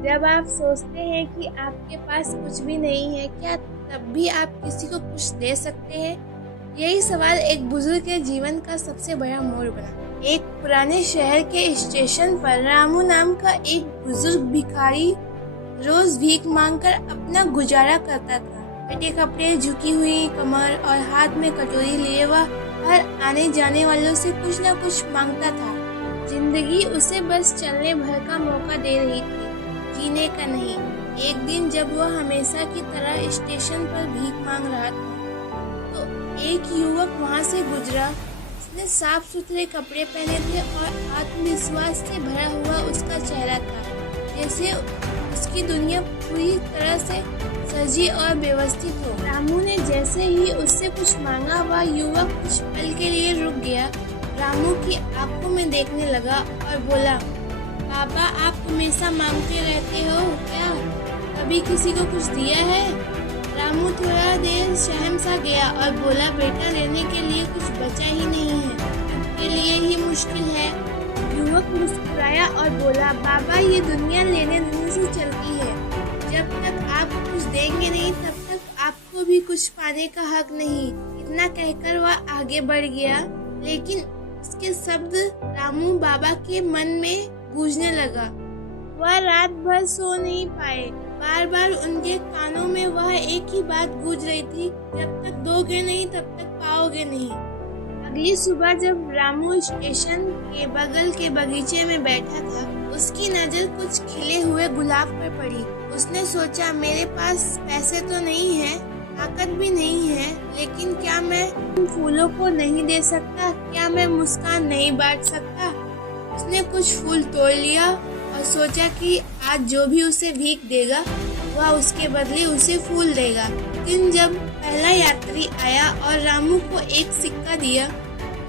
जब आप सोचते हैं कि आपके पास कुछ भी नहीं है, क्या तब भी आप किसी को कुछ दे सकते हैं? यही सवाल एक बुजुर्ग के जीवन का सबसे बड़ा मोड़ बना। एक पुराने शहर के स्टेशन पर रामू नाम का एक बुजुर्ग भिखारी रोज भीख मांगकर अपना गुजारा करता था। फटे कपड़े, झुकी हुई कमर और हाथ में कटोरी लिए वह हर आने जाने वालों से कुछ न कुछ मांगता था। जिंदगी उसे बस चलने भर का मौका दे रही थी, जीने का नहीं। एक दिन जब वह हमेशा की तरह स्टेशन पर भीख मांग रहा था, तो एक युवक वहां से गुजरा। उसने साफ सुथरे कपड़े पहने थे और आत्मविश्वास से भरा हुआ उसका चेहरा था, जैसे उसकी दुनिया पूरी तरह से सजी और व्यवस्थित हो। रामू ने जैसे ही उससे कुछ मांगा, वह युवक कुछ पल के लिए रुक गया, रामू की आंखों में देखने लगा और बोला, पापा, आप हमेशा मांगते रहते हो क्या? कभी किसी को कुछ दिया है? रामू थोड़ा देर शहम सा गया और बोला, बेटा, लेने के लिए कुछ बचा ही नहीं है, आपके लिए ही मुश्किल है। युवक मुस्कुराया और बोला, बाबा, ये दुनिया लेने देने से चलती है। जब तक आप कुछ देंगे नहीं, तब तक आपको भी कुछ पाने का हक नहीं। इतना कहकर वह आगे बढ़ गया, लेकिन उसके शब्द रामू बाबा के मन में गूंजने लगा। वह रात भर सो नहीं पाए। बार बार उनके कानों में वह एक ही बात गूंज रही थी, जब तक दोगे नहीं तब तक पाओगे नहीं। अगली सुबह जब रामू स्टेशन के बगल के बगीचे में बैठा था, उसकी नजर कुछ खिले हुए गुलाब पर पड़ी। उसने सोचा, मेरे पास पैसे तो नहीं है, ताकत भी नहीं है, लेकिन क्या मैं इन फूलों को नहीं दे सकता? क्या मैं मुस्कान नहीं बांट सकता? उसने कुछ फूल तोड़ लिया और सोचा कि आज जो भी उसे भीख देगा, वह उसके बदले उसे फूल देगा। लेकिन जब पहला यात्री आया और रामू को एक सिक्का दिया,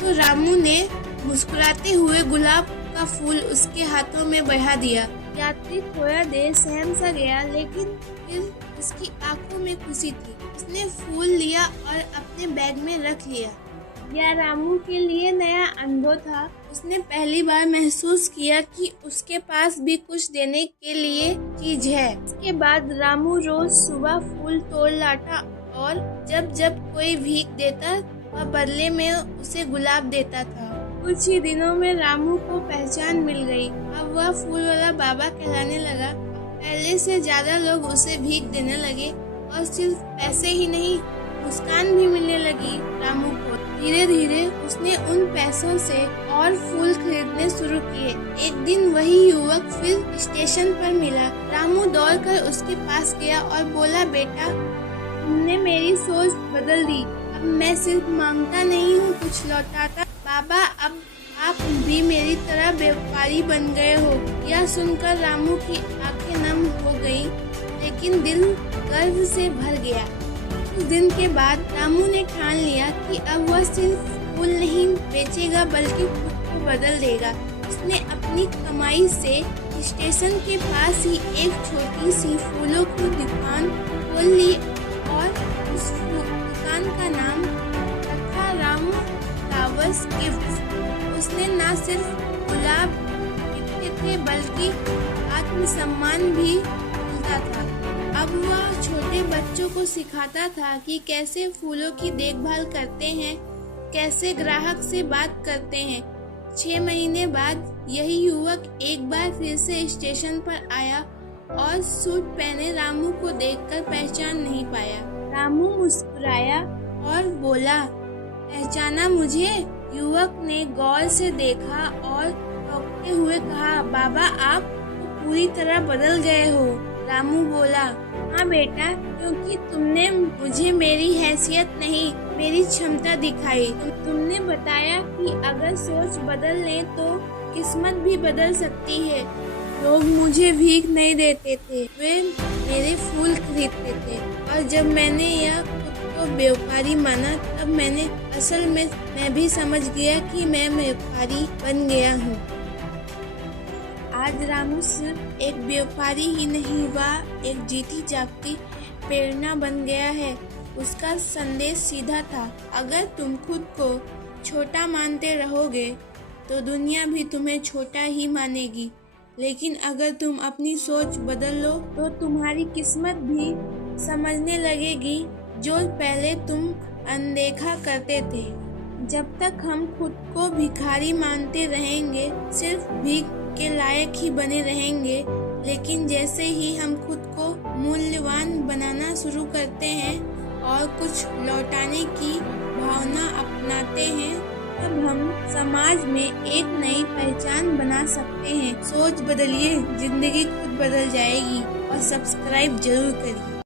तो रामू ने मुस्कुराते हुए गुलाब का फूल उसके हाथों में बढ़ा दिया। यात्री थोड़ा देर सहम सा गया, लेकिन फिर उसकी आंखों में खुशी थी। उसने फूल लिया और अपने बैग में रख लिया। यह रामू के लिए नया अनुभव था। उसने पहली बार महसूस किया कि उसके पास भी कुछ देने के लिए चीज है। इसके बाद रामू रोज सुबह फूल तोड़ लाता और जब जब कोई भीख देता, वह बदले में उसे गुलाब देता था। कुछ ही दिनों में रामू को पहचान मिल गई। अब वह फूल वाला बाबा कहलाने लगा। पहले से ज्यादा लोग उसे भीख देने लगे और सिर्फ पैसे ही नहीं, मुस्कान भी मिलने लगी रामू को। धीरे धीरे उसने उन पैसों से और फूल खरीदने शुरू किए। एक दिन वही युवक फिर स्टेशन पर मिला। रामू दौड़कर उसके पास गया और बोला, बेटा, तुमने मेरी सोच बदल दी। अब मैं सिर्फ मांगता नहीं हूँ, कुछ लौटाता। बाबा, अब आप भी मेरी तरह व्यापारी बन गए हो। यह सुनकर रामू की आंखें नम हो गई, लेकिन दिल गर्व से भर गया। कुछ दिन के बाद रामू ने ठान लिया कि अब वह सिर्फ फूल नहीं बेचेगा, बल्कि खुद को बदल देगा। उसने अपनी कमाई से स्टेशन के पास ही एक छोटी सी फूलों की दुकान खोल ली और उस दुकान का नाम रखा रामू फ्लावर्स गिफ्ट्स। उसने न सिर्फ गुलाब बिकते थे, बल्कि आत्मसम्मान भी मिलता था। अब वह छोटे बच्चों को सिखाता था कि कैसे फूलों की देखभाल करते हैं, कैसे ग्राहक से बात करते हैं। 6 महीने बाद यही युवक एक बार फिर से स्टेशन पर आया और सूट पहने रामू को देखकर पहचान नहीं पाया। रामू मुस्कुराया और बोला, पहचाना मुझे? युवक ने गौर से देखा और टोकते हुए कहा, बाबा, आप पूरी तरह बदल गए हो। रामू बोला, हाँ बेटा, क्योंकि तुमने मुझे मेरी हैसियत नहीं, मेरी क्षमता दिखाई। तुमने बताया कि अगर सोच बदल लें तो किस्मत भी बदल सकती है। लोग मुझे भीख नहीं देते थे, वे मेरे फूल खरीदते थे, और जब मैंने यह खुद को व्यापारी माना, तब मैंने असल में मैं भी समझ गया कि मैं व्यापारी बन गया हूँ। आज रामू सिर्फ एक व्यापारी ही नहीं, वह एक जीती जागती प्रेरणा बन गया है। उसका संदेश सीधा था, अगर तुम खुद को छोटा मानते रहोगे तो दुनिया भी तुम्हें छोटा ही मानेगी। लेकिन अगर तुम अपनी सोच बदल लो तो तुम्हारी किस्मत भी समझने लगेगी जो पहले तुम अनदेखा करते थे। जब तक हम खुद को भिखारी मानते रहेंगे, सिर्फ भीख के लायक ही बने रहेंगे। लेकिन जैसे ही हम खुद को मूल्यवान बनाना शुरू करते हैं और कुछ लौटाने की भावना अपनाते हैं, तब हम समाज में एक नई पहचान बना सकते हैं। सोच बदलिए, जिंदगी खुद बदल जाएगी। और सब्सक्राइब जरूर करिए।